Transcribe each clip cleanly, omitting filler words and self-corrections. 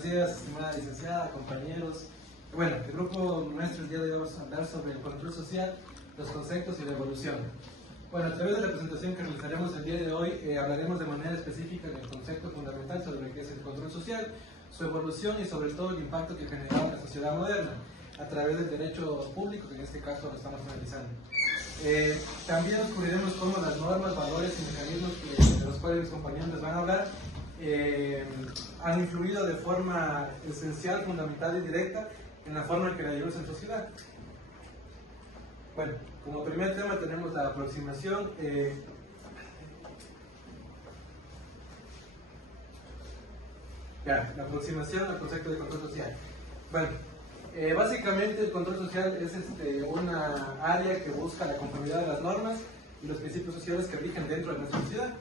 Buenos días, estimada licenciada, compañeros. Bueno, el grupo nuestro el día de hoy vamos a hablar sobre el control social, los conceptos y la evolución. Bueno, a través de la presentación que realizaremos el día de hoy, hablaremos de manera específica del concepto fundamental sobre lo que es el control social, su evolución y sobre todo el impacto que genera en la sociedad moderna, a través del derecho público, que en este caso lo estamos analizando. También descubriremos cómo las normas, valores y mecanismos de los cuales mis compañeros les van a hablar han influido de forma esencial, fundamental y directa en la forma en que la vivimos en sociedad. Bueno, como primer tema tenemos la aproximación. La aproximación al concepto de control social. Bueno, básicamente el control social es una área que busca la conformidad de las normas y los principios sociales que rigen dentro de nuestra sociedad.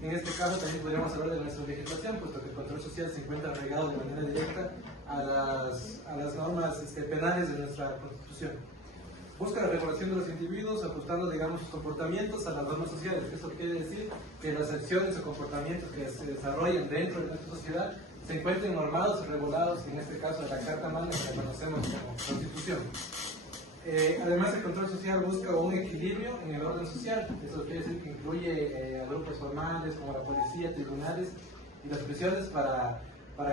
En este caso también podríamos hablar de nuestra legislación, puesto que el control social se encuentra arraigado de manera directa a las normas penales de nuestra Constitución. Busca la regulación de los individuos, ajustando, digamos, sus comportamientos a las normas sociales. Esto quiere decir que las acciones o comportamientos que se desarrollan dentro de nuestra sociedad se encuentren normados y regulados, en este caso, en la Carta Magna que la conocemos como Constitución. Además, el control social busca un equilibrio en el orden social. Eso quiere decir que incluye a grupos formales como la policía, tribunales y las prisiones para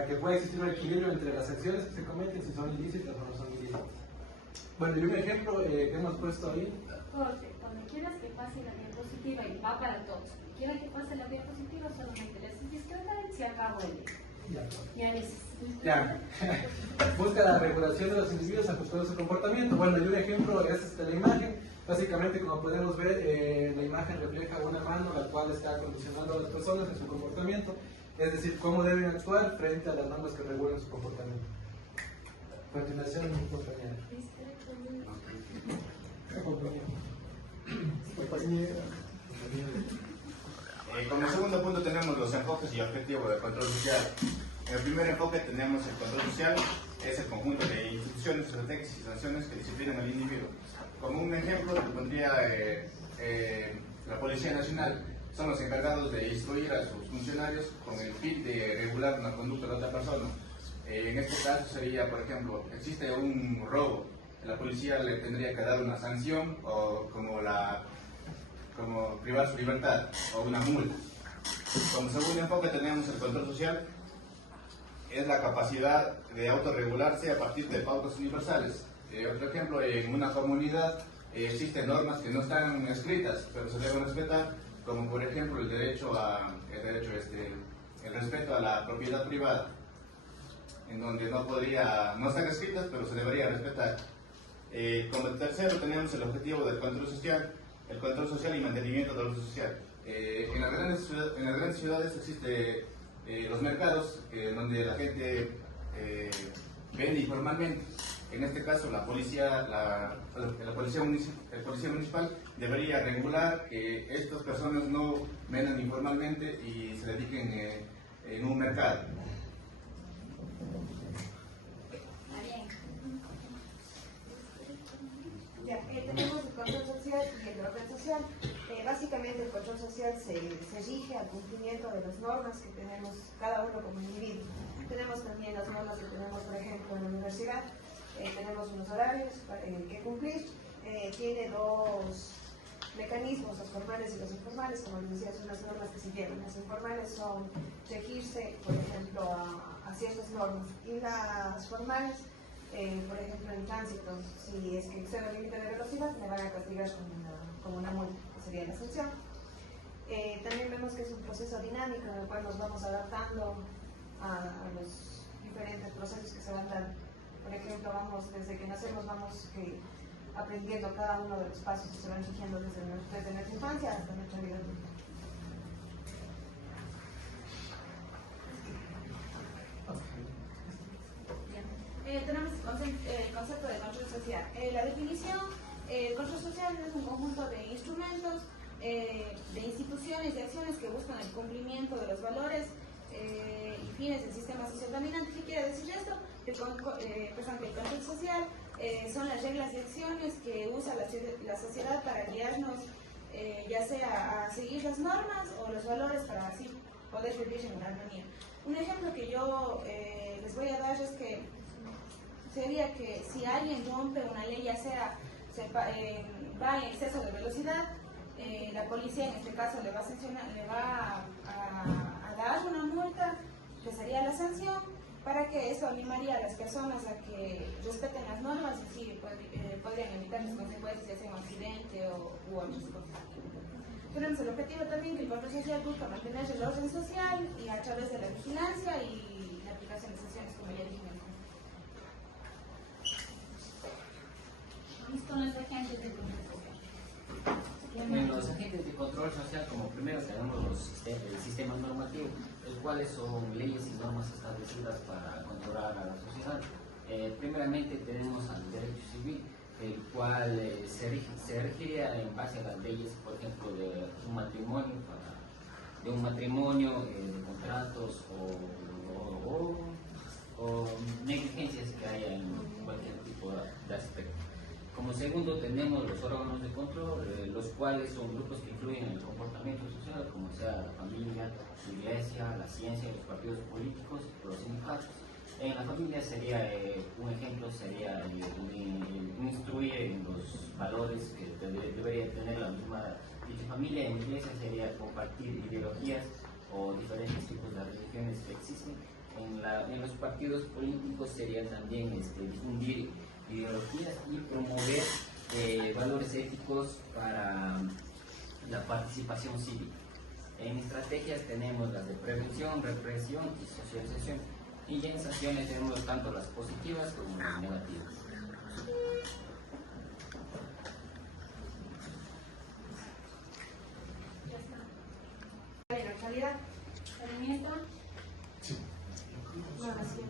que pueda existir un equilibrio entre las acciones que se cometen, si son ilícitas o no son ilícitas. Bueno, y un ejemplo que hemos puesto ahí. Jorge, cuando quieras que pase la diapositiva, y va para todos, cuando quieras que pase la diapositiva, solamente les dices que se acabó el día. Ya dices. Ya. Busca la regulación de los individuos ajustando su comportamiento. Bueno, y un ejemplo es la imagen. Básicamente, como podemos ver, la imagen refleja una mano la cual está condicionando a las personas en su comportamiento, es decir, cómo deben actuar frente a las normas que regulan su comportamiento. A continuación, mi compañera. Como segundo punto tenemos los enfoques y objetivos del control social. En el primer enfoque tenemos el control social, es el conjunto de instituciones, estrategias y sanciones que disciplinan al individuo. Como un ejemplo, te pondría la Policía Nacional. Son los encargados de instruir a sus funcionarios con el fin de regular una conducta de otra persona. En este caso sería, por ejemplo, existe un robo, la policía le tendría que dar una sanción o como privar su libertad o una multa. Como segundo enfoque tenemos el control social, es la capacidad de autorregularse a partir de pautas universales. Otro ejemplo, en una comunidad existen normas que no están escritas, pero se deben respetar, como por ejemplo el respeto a la propiedad privada, en donde no están escritas, pero se debería respetar. Como tercero tenemos el objetivo del control social, el control social y mantenimiento del orden social. En las grandes ciudades existen los mercados donde la gente vende informalmente. En este caso, el policía municipal debería regular que estas personas no vendan informalmente y se dediquen en un mercado. Tenemos el control social y el orden social. Básicamente el control social se rige al cumplimiento de las normas que tenemos cada uno como individuo. Tenemos también las normas que tenemos, por ejemplo, en la universidad. Tenemos unos horarios que cumplir. Tiene dos mecanismos, los formales y los informales. Como les decía, son las normas que se llevan. Las informales son regirse, por ejemplo, a ciertas normas. Y las formales, por ejemplo, en tránsito, si es que excede el límite de velocidad, me van a castigar con una multa, que sería la sanción. También vemos que es un proceso dinámico en el cual nos vamos adaptando a los diferentes procesos que se van dando. Por ejemplo, desde que nacemos vamos aprendiendo cada uno de los pasos que se van rigiendo desde nuestra infancia hasta nuestra vida adulta. Tenemos el concepto de control social. La definición, el control social es un conjunto de instrumentos, de instituciones y acciones que buscan el cumplimiento de los valores y fines del sistema social dominante. ¿Qué quiere decir esto? El control social son las reglas y acciones que usa la sociedad para guiarnos, ya sea a seguir las normas o los valores para así poder vivir en armonía. Un ejemplo que yo les voy a dar es que sería que si alguien rompe una ley, ya sea va en exceso de velocidad, la policía en este caso le va a sancionar, le va a dar una multa, que sería la sanción, para que esto animaría a las personas a que respeten las normas y así podrían evitar las consecuencias, ya sea un accidente u otras cosas. Tenemos el objetivo también que el control social busca mantener el orden social y a través de la vigilancia y la aplicación de sanciones, como ya dije antes. ¿Qué son los agentes de control social? Bueno, los agentes de control social, como primero tenemos el sistema normativo, los cuales son leyes y normas establecidas para controlar a la sociedad. Primeramente tenemos al derecho civil, el cual se regiría en base a las leyes, por ejemplo, de un matrimonio, de contratos o negligencias que haya en cualquier tipo de aspecto. Como segundo tenemos los órganos de control, los cuales son grupos que influyen en el comportamiento social, como sea la familia, la iglesia, la ciencia, los partidos políticos, los sindicatos. En la familia sería, un ejemplo sería instruir en los valores que debería tener la misma dicha familia. En la iglesia sería compartir ideologías o diferentes tipos de religiones que existen. En los partidos políticos sería también difundir ideologías y promover valores éticos para la participación cívica. En estrategias tenemos las de prevención, represión y socialización. Y ya en sanciones tenemos tanto las positivas como las negativas. En la actualidad, ¿Sarmiento? no, así.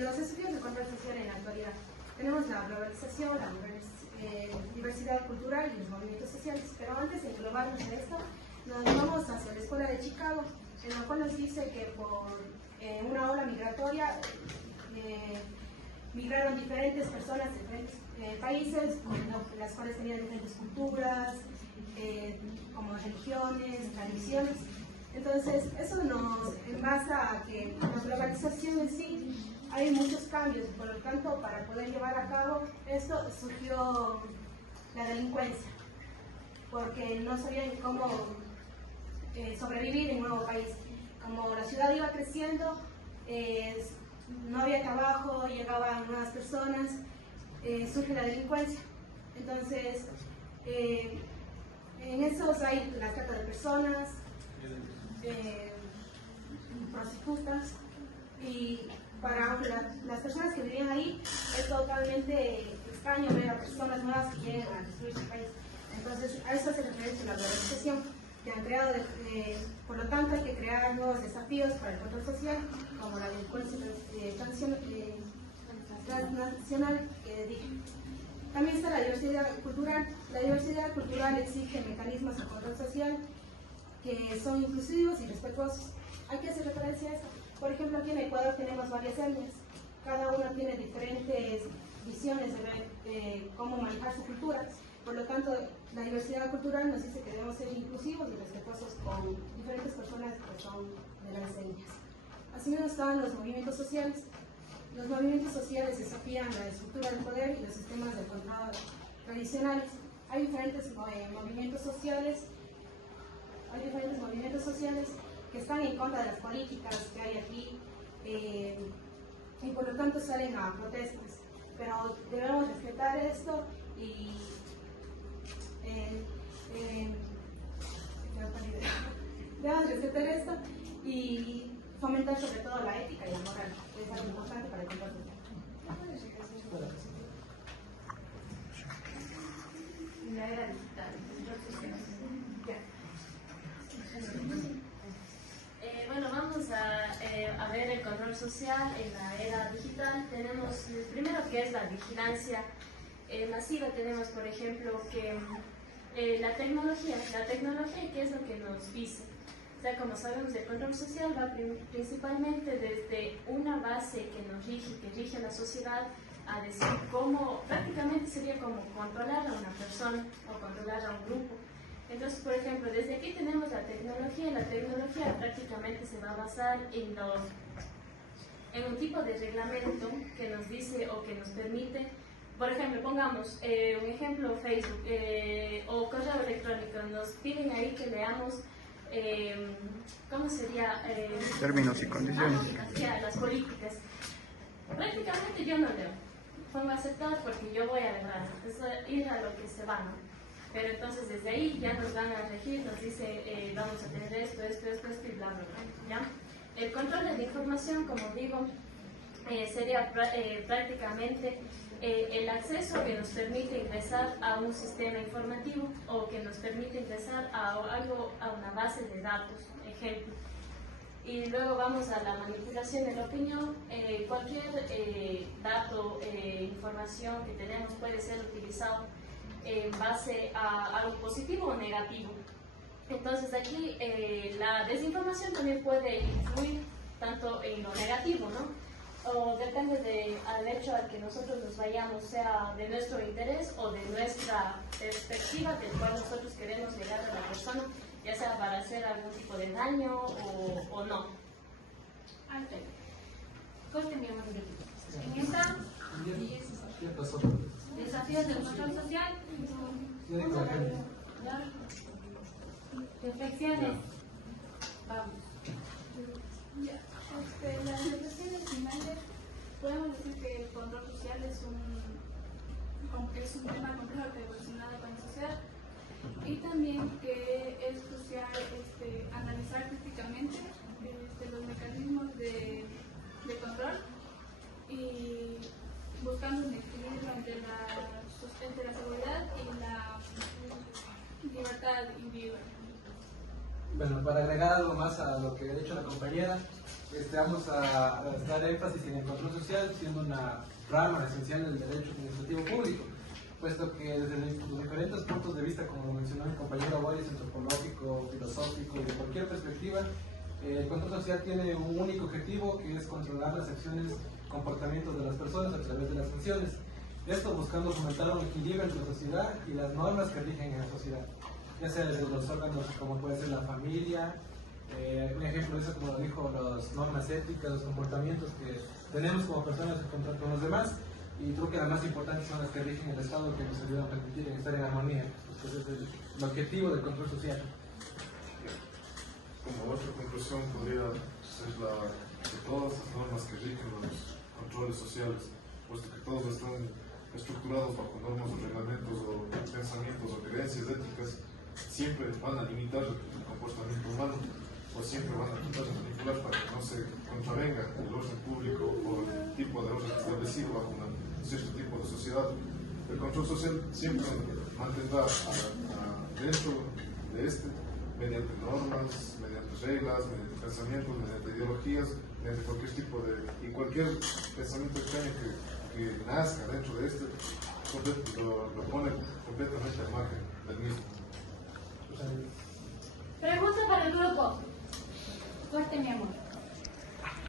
Los desafíos de control social en la actualidad. Tenemos la globalización, la diversidad cultural y los movimientos sociales. Pero antes de englobarnos en esto, nos vamos hacia la Escuela de Chicago, en la cual nos dice que por una ola migratoria migraron diferentes personas de diferentes países, las cuales tenían diferentes culturas, como religiones, tradiciones. Entonces, eso nos envasa a que la globalización en sí hay muchos cambios, por lo tanto, para poder llevar a cabo esto surgió la delincuencia, porque no sabían cómo sobrevivir en un nuevo país. Como la ciudad iba creciendo, no había trabajo, llegaban nuevas personas, surge la delincuencia. Entonces, en esos hay la trata de personas, prostitutas, y para las personas que vivían ahí es totalmente extraño ver a personas nuevas que llegan a destruir su país. Entonces, a eso se refiere la globalización, que han creado, por lo tanto hay que crear nuevos desafíos para el control social, como la delincuencia transnacional que dije. También está la diversidad cultural. La diversidad cultural exige mecanismos de control social que son inclusivos y respetuosos. Hay que hacer referencia a esto. Por ejemplo, aquí en Ecuador tenemos varias etnias. Cada una tiene diferentes visiones de ver cómo manejar su cultura. Por lo tanto, la diversidad cultural nos dice que debemos ser inclusivos y respetuosos con diferentes personas que son de las etnias. Asimismo están los movimientos sociales. Los movimientos sociales desafían la estructura del poder y los sistemas de control tradicionales. Hay diferentes movimientos sociales que están en contra de las políticas que hay aquí y por lo tanto salen a protestas. Pero debemos respetar esto y fomentar sobre todo la ética y la moral, que es algo importante para el control social. La era digital, control social. Bueno, vamos a ver el control social en la era digital. Tenemos primero que es la vigilancia masiva. Tenemos, por ejemplo, que la tecnología, ¿qué es lo que nos dice? O sea, como sabemos, el control social va principalmente desde una base que nos rige, que rige a la sociedad, a decir cómo, prácticamente sería como controlar a una persona o controlar a un grupo. Entonces, por ejemplo, desde aquí tenemos la tecnología prácticamente se va a basar en un tipo de reglamento que nos dice o que nos permite, por ejemplo, pongamos un ejemplo, Facebook o correo electrónico, nos piden ahí que leamos, ¿cómo sería? Términos y condiciones. Ya, las políticas. Prácticamente yo no leo, pongo a aceptar porque yo voy a agarrar, es ir a lo que se va, ¿no? Pero entonces desde ahí ya nos van a regir, nos dice vamos a tener esto y bla, bla, bla, ¿ya? El control de la información, como digo, sería prácticamente el acceso que nos permite ingresar a un sistema informativo o que nos permite ingresar a una base de datos, ejemplo. Y luego vamos a la manipulación de la opinión. Cualquier dato, información que tenemos puede ser utilizado en base a algo positivo o negativo. Entonces aquí la desinformación también puede influir tanto en lo negativo, ¿no? O depende del hecho al que nosotros nos vayamos, sea de nuestro interés o de nuestra perspectiva del cual nosotros queremos llegar a la persona, ya sea para hacer algún tipo de daño o no. Continuemos. En esta, Ya pasó. desafíos del control social, reflexiones. Vamos. Ya, las reflexiones finales, podemos decir que el control social es un tema complejo que evoluciona con la sociedad, y también que es crucial analizar críticamente los mecanismos de control y buscando un equilibrio entre la seguridad y la libertad individual. Bueno, para agregar algo más a lo que ha dicho la compañera, vamos a dar énfasis en el control social, siendo una rama esencial del derecho administrativo público, puesto que desde los diferentes puntos de vista, como lo mencionó mi compañero Boris, antropológico, filosófico y de cualquier perspectiva, el control social tiene un único objetivo, que es controlar las acciones, comportamientos de las personas a través de las funciones. Esto buscando fomentar un equilibrio entre la sociedad y las normas que rigen en la sociedad, ya sea desde los órganos como puede ser la familia, un ejemplo de eso, como lo dijo, las normas éticas, los comportamientos que tenemos como personas con los demás, y creo que las más importantes son las que rigen el Estado, que nos ayudan a permitir estar en armonía. Entonces, ese es el objetivo del control social. Como otra conclusión podría ser que todas las normas que rigen los controles sociales, puesto que todos están estructurados bajo normas o reglamentos o pensamientos o creencias éticas, siempre van a limitar el comportamiento humano o siempre van a tratar de manipular para que no se contravenga el orden público o el tipo de orden establecido bajo un cierto tipo de sociedad. El control social siempre mantendrá dentro de mediante normas, mediante reglas, mediante pensamientos, mediante ideologías, mediante cualquier tipo de... y cualquier pensamiento extraño que nazca dentro de lo pone completamente al margen del mismo. Pregunta para el grupo. Fuerte, mi amor.